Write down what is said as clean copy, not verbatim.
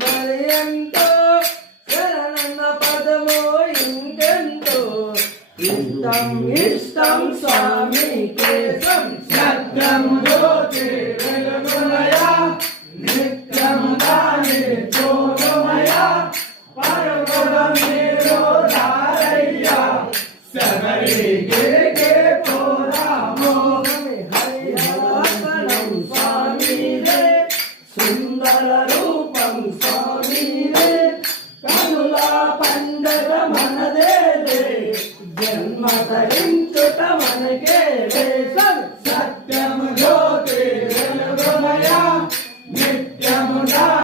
మరి ఎంతో శరణన్న పదమో ఇంకెంతో ఇష్టం ఇష్టం స్వామి కేశం సత్యం జ్యోతి వెలుగుమయ నిత్యం దాని జ్యోతిమయ పరుగుల మీరు రారయ్య శబరిగిరికి పోరామో హరిహరసనం స్వామిదే సుందర రూపం స్వామిదే కనుల పండగ మనదేలే జన్మ ధరించుట మనకే